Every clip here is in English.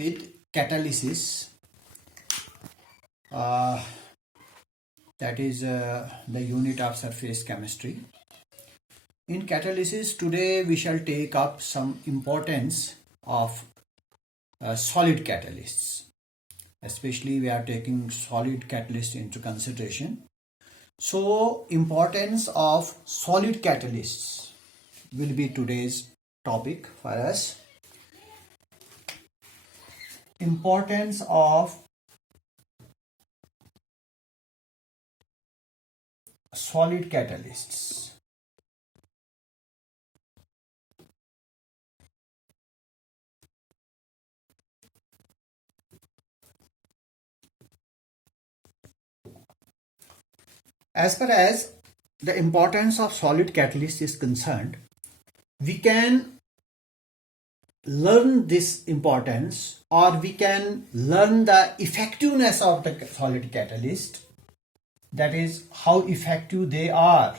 with catalysis. That is the unit of surface chemistry. In catalysis, today we shall take up some importance of solid catalysts. Especially we are taking solid catalyst into consideration. So importance of solid catalysts will be today's topic for us. Importance of solid catalysts. As far as the importance of solid catalyst is concerned, we can learn this importance, or we can learn the effectiveness of the solid catalyst, that is how effective they are,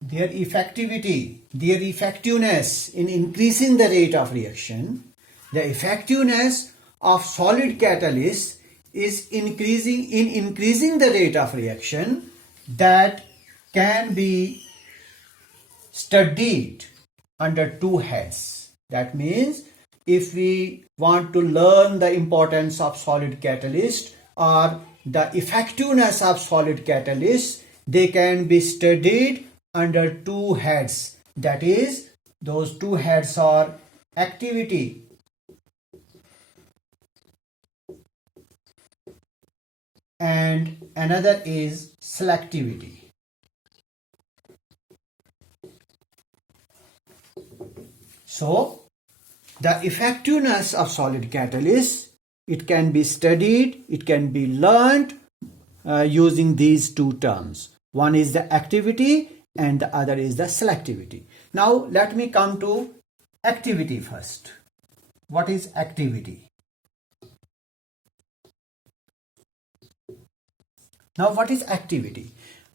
their effectivity, their effectiveness in increasing the rate of reaction. The effectiveness of solid catalyst is increasing the rate of reaction that can be studied under two heads. That means if we want to learn the importance of solid catalyst or the effectiveness of solid catalyst, they can be studied under two heads. That is, those two heads are activity and another is selectivity. So the effectiveness of solid catalyst, it can be studied, it can be learned using these two terms. One is the activity and the other is the selectivity. Now let me come to activity first. What is activity? Now what is activity?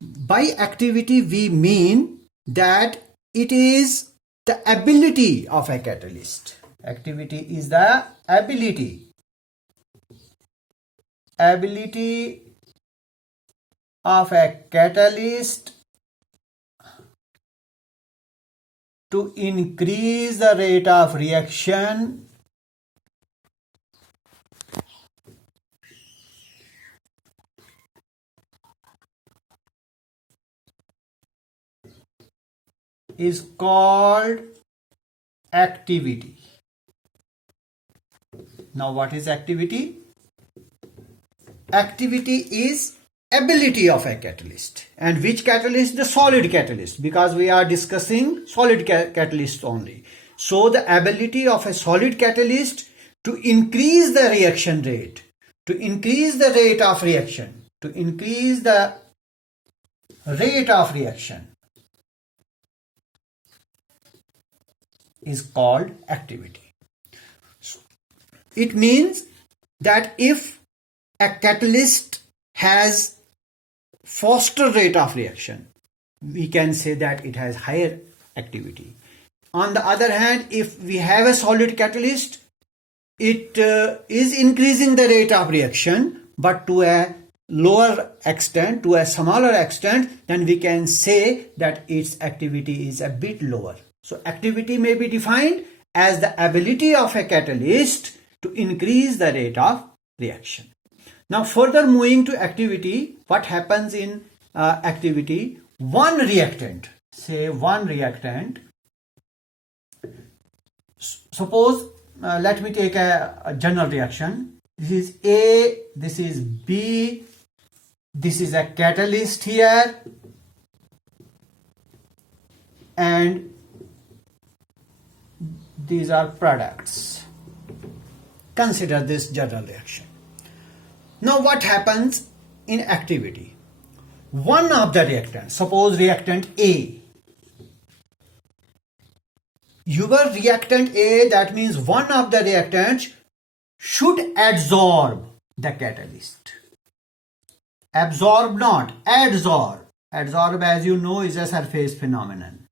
By activity we mean that it is the ability of a catalyst. Activity is the ability of a catalyst to increase the rate of reaction is called activity. Now what is activity? Activity is ability of a catalyst. And which catalyst? The solid catalyst, because we are discussing solid catalyst only. So the ability of a solid catalyst to increase the reaction rate, to increase the rate of reaction, is called activity. It means that if a catalyst has faster rate of reaction, we can say that it has higher activity. On the other hand, if we have a solid catalyst, it is increasing the rate of reaction, but to a lower extent, to a smaller extent, then we can say that its activity is a bit lower. So activity may be defined as the ability of a catalyst to increase the rate of reaction. Now further moving to activity, what happens in activity? One reactant, suppose let me take a general reaction. This is A, this is B, this is a catalyst here, and these are products. Consider this general reaction. Now what happens in activity? One of the reactants, suppose reactant A. Your reactant A, that means one of the reactants should adsorb the catalyst. Absorb not, adsorb. Adsorb, as you know, is a surface phenomenon.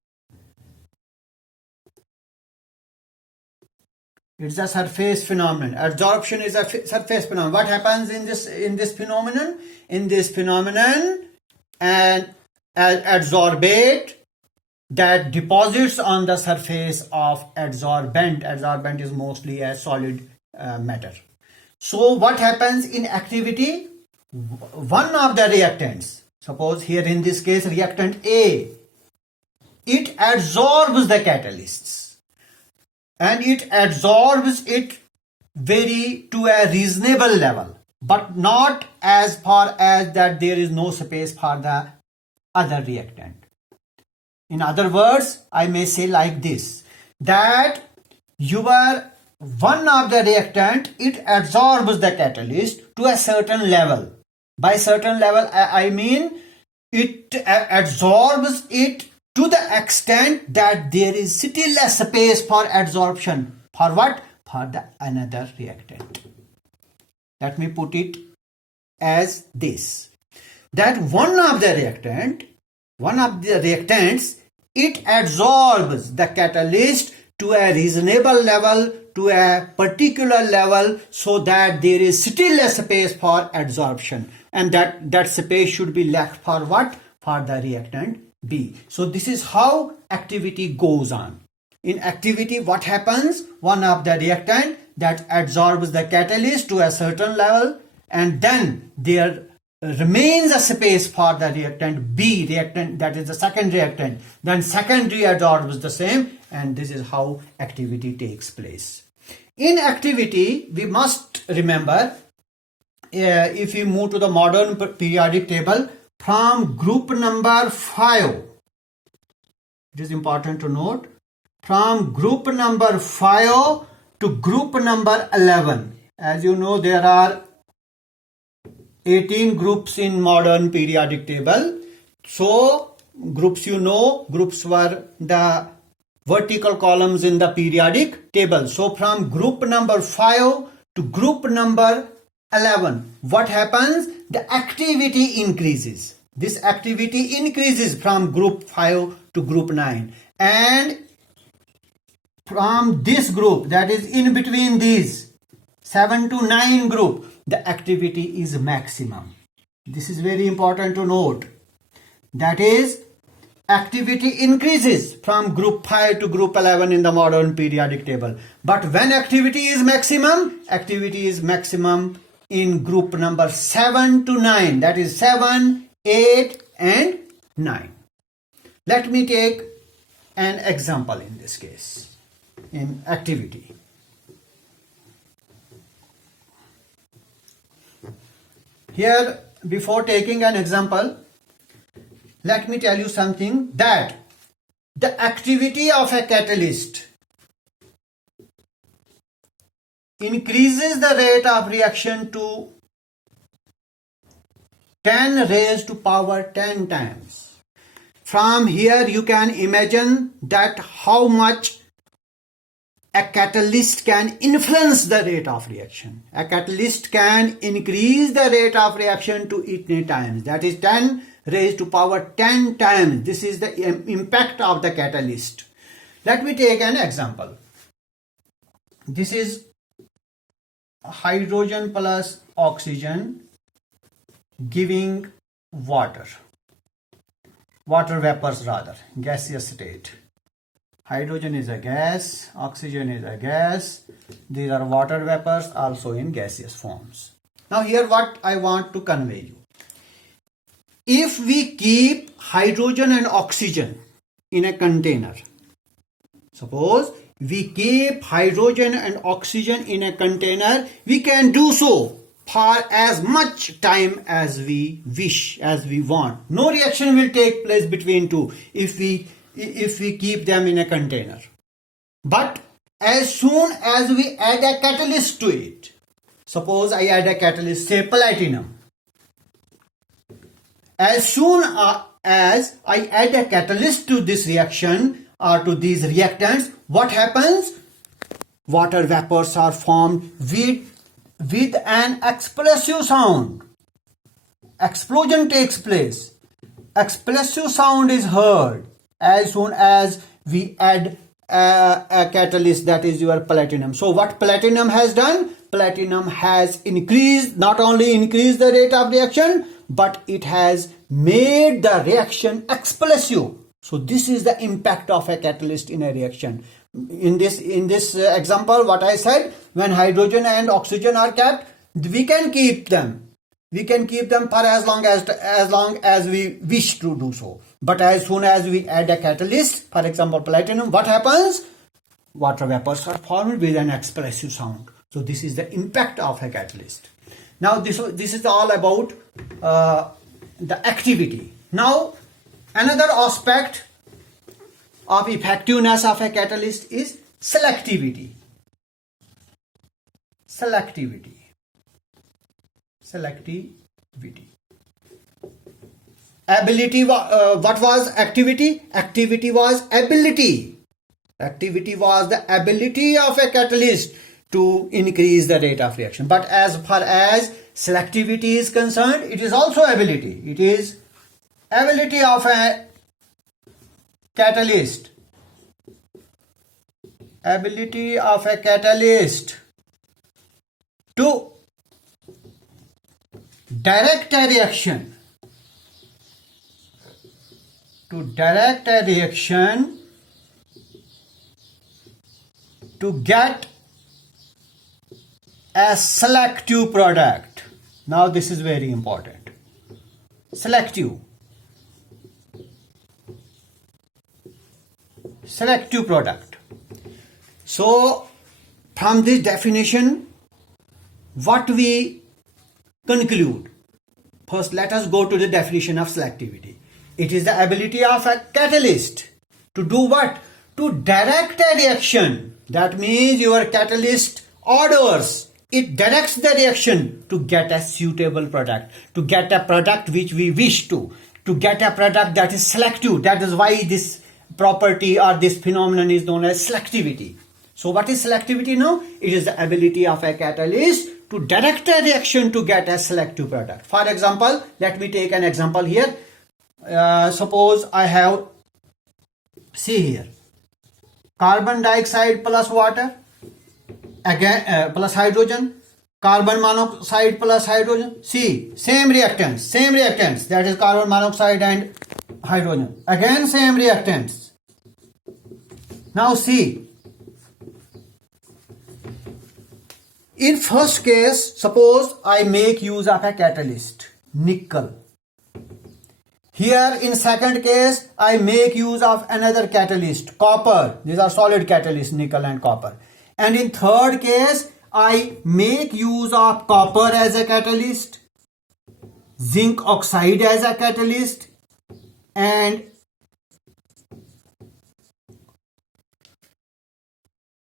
It's a surface phenomenon. Adsorption is a surface phenomenon. What happens in this phenomenon? In this phenomenon, an adsorbate that deposits on the surface of adsorbent. Adsorbent is mostly a solid matter. So what happens in activity? One of the reactants, suppose here in this case reactant A, it adsorbs the catalysts and it adsorbs it to a reasonable level, but not as far as that there is no space for the other reactant. In other words, I may say like this, that one of the reactant, it adsorbs the catalyst to a certain level. By certain level, I mean it adsorbs it to the extent that there is still a space for adsorption. For what? For the another reactant. Let me put it as this, that one of the reactants, it adsorbs the catalyst to a reasonable level, to a particular level, so that there is still a space for adsorption, and that space should be left for what? For the reactant B. So this is how activity goes on. In activity, what happens? One of the reactant that adsorbs the catalyst to a certain level, and then there remains a space for the reactant B, that is the second reactant. Then second readsorbs the same, and this is how activity takes place. In activity, we must remember, if we move to the modern periodic table, from group number 5, it is important to note, from group number 5 to group number 11. As you know, there are 18 groups in modern periodic table. So groups, groups were the vertical columns in the periodic table. So from group number 5 to group number 11, what happens? The activity increases. This activity increases from group 5 to group 9, and from this group, that is in between these 7 to 9 group, the activity is maximum. This is very important to note. That is, activity increases from group 5 to group 11 in the modern periodic table. But when activity is maximum in group number 7 to 9. That is 7, 8 and 9. Let me take an example in this case, in activity. Here, before taking an example, let me tell you something, that the activity of a catalyst increases the rate of reaction to 10 raised to power 10 times. From here you can imagine that how much a catalyst can influence the rate of reaction. A catalyst can increase the rate of reaction to 8 times. That is 10 raised to power 10 times. This is the impact of the catalyst. Let me take an example. This is hydrogen plus oxygen giving water vapors rather, gaseous state. Hydrogen is a gas, oxygen is a gas. These are water vapors also in gaseous forms. Now here what I want to convey you. If we keep hydrogen and oxygen in a container, suppose we keep hydrogen and oxygen in a container, we can do so for as much time as we wish, as we want. No reaction will take place between two if we keep them in a container. But as soon as we add a catalyst to it, suppose I add a catalyst, say platinum. As soon as I add a catalyst to this reaction or to these reactants, what happens? Water vapors are formed with an explosive sound. Explosion takes place. Explosive sound is heard as soon as we add a catalyst, that is your platinum. So what platinum has done? Platinum has increased, not only increased the rate of reaction, but it has made the reaction explosive. So this is the impact of a catalyst in a reaction. In this example, what I said, when hydrogen and oxygen are kept, we can keep them. We can keep them for as long as we wish to do so. But as soon as we add a catalyst, for example platinum, what happens? Water vapors are formed with an explosive sound. So this is the impact of a catalyst. Now this is all about the activity. Now another aspect of effectiveness of a catalyst is selectivity. Selectivity. Ability, what was activity? Activity was ability. Activity was the ability of a catalyst to increase the rate of reaction. But as far as selectivity is concerned, it is also ability. It is ability of a catalyst. Ability of a catalyst to direct a reaction. To direct a reaction to get a selective product. Now this is very important. Selective product. So from this definition, what we conclude? First, let us go to the definition of selectivity. It is the ability of a catalyst to do what? To direct a reaction. That means your catalyst orders, it directs the reaction to get a suitable product, to get a product which we wish to get a product that is selective. That is why this property or this phenomenon is known as selectivity. So what is selectivity now? It is the ability of a catalyst to direct a reaction to get a selective product. For example, let me take an example here. Suppose I have, see here, carbon dioxide plus water, again plus hydrogen, carbon monoxide plus hydrogen. See, same reactants, that is carbon monoxide and hydrogen. Again same reactants. Now see, in first case, suppose I make use of a catalyst, nickel. Here in second case, I make use of another catalyst, copper. These are solid catalysts, nickel and copper. And in third case, I make use of copper as a catalyst, zinc oxide as a catalyst, and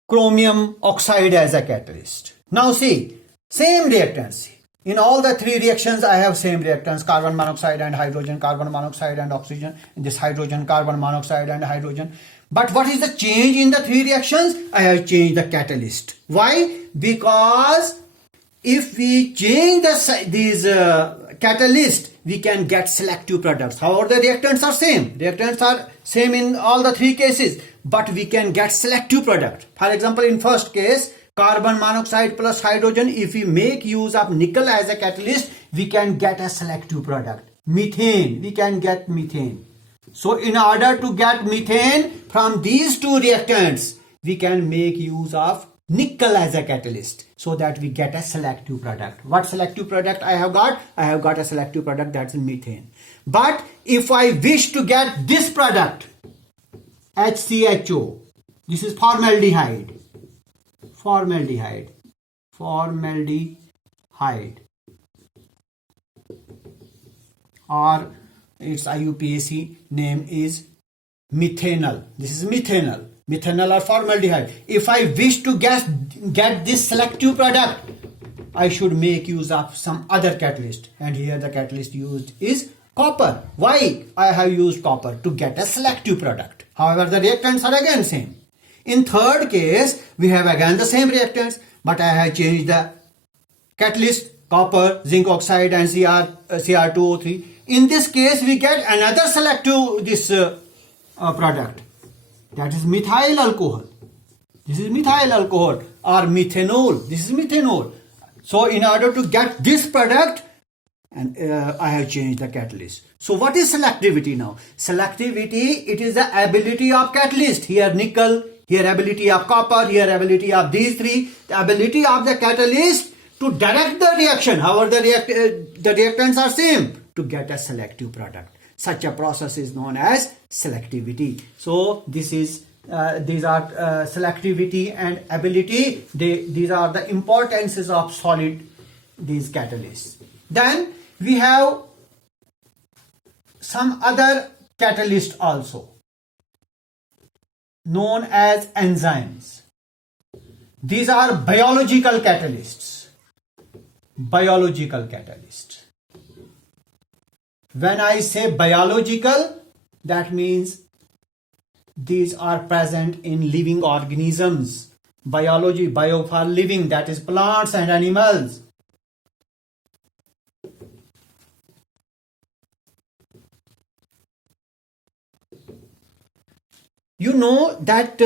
chromium oxide as a catalyst. Now see, same reactants. In all the three reactions, I have same reactants, carbon monoxide and hydrogen, carbon monoxide and oxygen, this hydrogen, carbon monoxide and hydrogen. But what is the change in the three reactions? I have changed the catalyst. Why? Because if we change these catalyst, we can get selective products. However, the reactants are same. Reactants are same in all the three cases, but we can get selective product. For example, in first case, carbon monoxide plus hydrogen, if we make use of nickel as a catalyst, we can get a selective product. Methane, we can get methane. So in order to get methane from these two reactants, we can make use of nickel as a catalyst so that we get a selective product. What selective product I have got? I have got a selective product, that's methane. But if I wish to get this product, HCHO, this is formaldehyde. Formaldehyde, or its IUPAC name is methanol. This is methanol or formaldehyde. If I wish to get this selective product, I should make use of some other catalyst, and here the catalyst used is copper. Why I have used copper? To get a selective product. However, the reactants are again same. In third case, we have again the same reactants, but I have changed the catalyst, copper, zinc oxide and Cr2O3. In this case, we get another selective product. that is methyl alcohol. This is methyl alcohol, or methanol. This is methanol. So in order to get this product, and I have changed the catalyst. So what is selectivity now? Selectivity, it is the ability of catalyst. Here nickel, here ability of copper, here ability of these three. The ability of the catalyst to direct the reaction. However, the reactants are same to get a selective product. Such a process is known as selectivity. So this is these are selectivity and ability. These are the importances of these catalysts. Then we have some other catalyst also known as enzymes. These are biological catalysts. Biological catalysts. When I say biological, that means these are present in living organisms. Biology, bio for living, that is plants and animals. You know that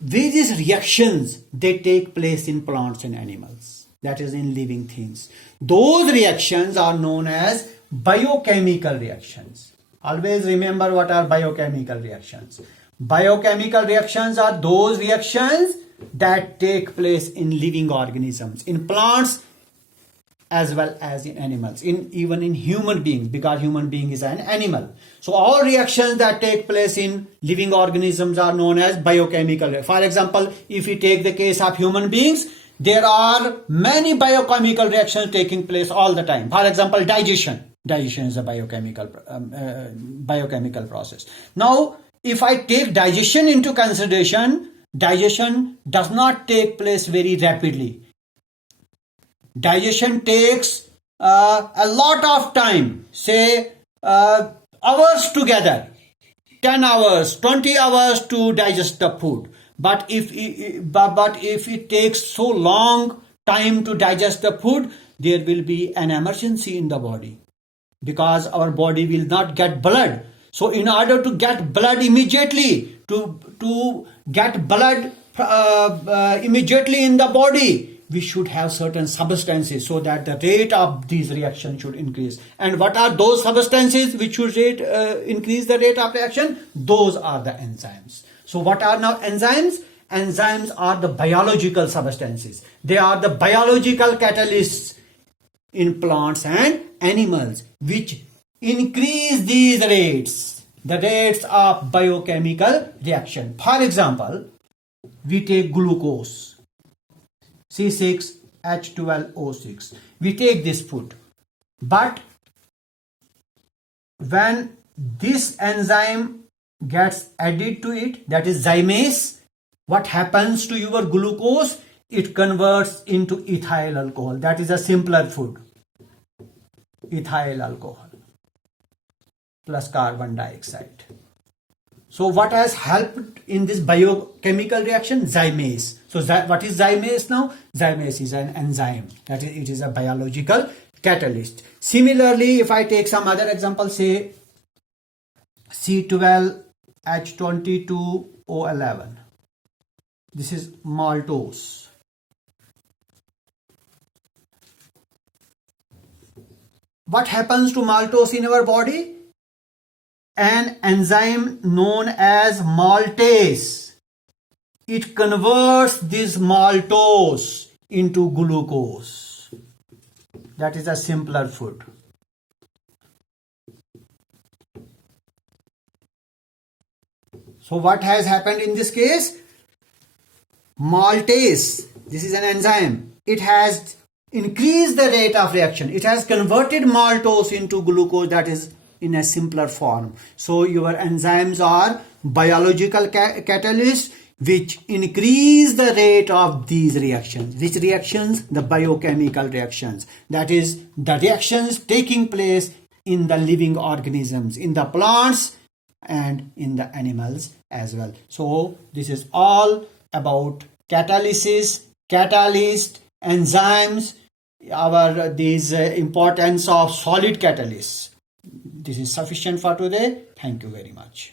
various reactions, they take place in plants and animals, that is in living things. Those reactions are known as biochemical reactions. Always remember what are biochemical reactions. Biochemical reactions are those reactions that take place in living organisms, in plants as well as in animals, even in human beings, because human being is an animal. So all reactions that take place in living organisms are known as biochemical. For example, if we take the case of human beings, there are many biochemical reactions taking place all the time. For example, digestion. Digestion is a biochemical process. Now, if I take digestion into consideration, digestion does not take place very rapidly. Digestion takes a lot of time, say hours together, 10 hours, 20 hours to digest the food. But if it takes so long time to digest the food, there will be an emergency in the body, because our body will not get blood. So in order to get blood immediately, to get blood immediately in the body, we should have certain substances so that the rate of these reactions should increase. And what are those substances which should increase the rate of reaction? Those are the enzymes. So what are now enzymes? Enzymes are the biological substances. They are the biological catalysts in plants and animals which increase these rates, the rates of biochemical reaction. For example, we take glucose, C6H12O6. We take this food, but when this enzyme gets added to it, that is zymase, what happens to your glucose? It converts into ethyl alcohol. That is a simpler food. Ethyl alcohol plus carbon dioxide. So what has helped in this biochemical reaction? Zymase. So what is zymase now? Zymase is an enzyme. That is, it is a biological catalyst. Similarly, if I take some other example, say C12H22O11. This is maltose. What happens to maltose in our body? An enzyme known as maltase, it converts this maltose into glucose. That is a simpler food. So what has happened in this case? Maltase, this is an enzyme, it has increased the rate of reaction. It has converted maltose into glucose, that is in a simpler form. So your enzymes are biological catalysts which increase the rate of these reactions. Which reactions? The biochemical reactions. That is the reactions taking place in the living organisms, in the plants and in the animals as well. So this is all about catalysis, catalyst, enzymes, these importance of solid catalysts. This is sufficient for today. Thank you very much.